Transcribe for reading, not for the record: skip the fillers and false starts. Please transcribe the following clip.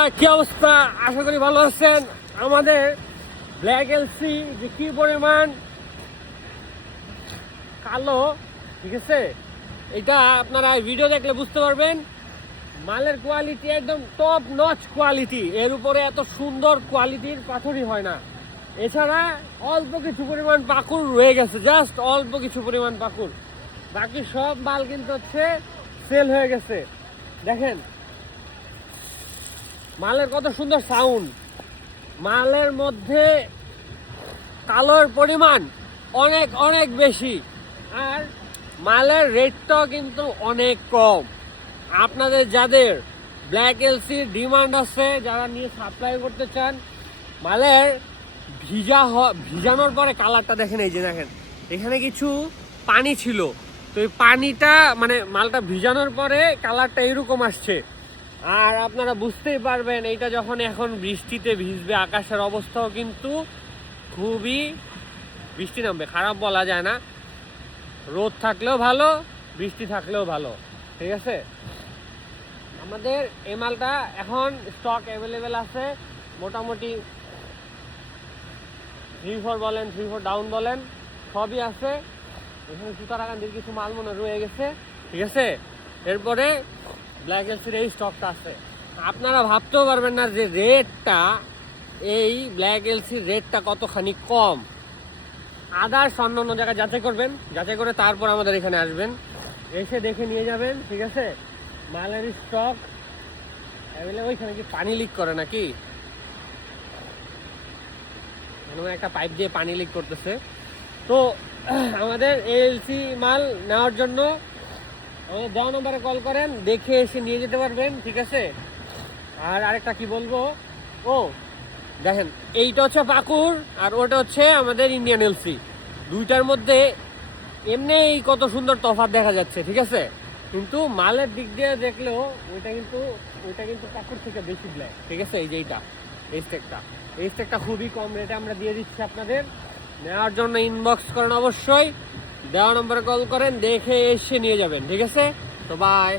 বন্ধুরা, কি অবস্থা? আশা করি ভালো আছেন। আমাদের ব্ল্যাক এলসি যে কি পরিমাণ কালো, ঠিক আছে, এটা আপনারা ভিডিও দেখলে বুঝতে পারবেন। মালের কোয়ালিটি একদম টপ নচ কোয়ালিটি, এর উপরে এত সুন্দর কোয়ালিটির পাথরই হয় না। এছাড়া অল্প কিছু পরিমাণ পাকুর রয়ে গেছে, জাস্ট অল্প কিছু পরিমাণ পাকুর, বাকি সব মাল কিন্তু হচ্ছে সেল হয়ে গেছে। দেখেন মালের কত সুন্দর সাউন্ড, মালের মধ্যে কালোর পরিমাণ অনেক অনেক বেশি, আর মালের রেটটাও কিন্তু অনেক কম। আপনাদের যাদের ব্ল্যাক এলসির ডিমান্ড আছে, যারা নিয়ে সাপ্লাই করতে চান, মালের ভিজানোর পরে কালারটা দেখেন, এই যে দেখেন এখানে কিছু পানি ছিল, তো এই পানিটা মানে মালটা ভিজানোর পরে কালারটা এরকম আসছে। আর আপনারা বুঝতেই পারবেন এইটা যখন এখন বৃষ্টিতে ভিজবে, আকাশের অবস্থাও কিন্তু খুবই, বৃষ্টি নামবে খারাপ বলা যায় না, রোদ থাকলেও ভালো, বৃষ্টি থাকলেও ভালো, ঠিক আছে। আমাদের এই মালটা এখন স্টক অ্যাভেলেবেল আছে মোটামুটি 3-4 বলেন, 3-4 ডাউন বলেন, সবই আছে। এখানে সুতারাকান্দির কিছু মাল মনে রয়ে গেছে, ঠিক আছে। এরপরে ব্ল্যাক এলসির এই স্টকটা আছে। আপনারা ভাবতেও পারবেন না যে রেটটা, এই ব্ল্যাক এলসির রেটটা কতখানি কম। আদার্স অন্য জায়গায় যাচাই করবেন, যাচাই করে তারপর আমাদের এখানে আসবেন, এসে দেখে নিয়ে যাবেন, ঠিক আছে। মালের স্টক অ্যাভেলেবল। ওইখানে কি পানি লিক করে নাকি? একটা পাইপ দিয়ে পানি লিক করতেছে। তো আমাদের এলসি মাল নেওয়ার জন্য আমাদের দেওয়া নম্বরে কল করেন, দেখে এসে নিয়ে যেতে পারবেন, ঠিক আছে। আর আরেকটা কি বলবো, ও দেখেন এইটা হচ্ছে পাকুর আর ওটা হচ্ছে আমাদের ইন্ডিয়ান এলসি, দুইটার মধ্যে এমনি কত সুন্দর তফাৎ দেখা যাচ্ছে, ঠিক আছে। কিন্তু মালের দিক দিয়ে দেখলেও ওইটা কিন্তু পাকুর থেকে বেশি ব্ল্যাক, ঠিক আছে। এই যে এই স্টেকটা খুবই কম রেটে আমরা দিয়ে দিচ্ছি আপনাদের। নেওয়ার জন্য ইনবক্স করেন, অবশ্যই দেওয়া নম্বরে কল করেন, দেখে এসে নিয়ে যাবেন, ঠিক আছে। তো বাই।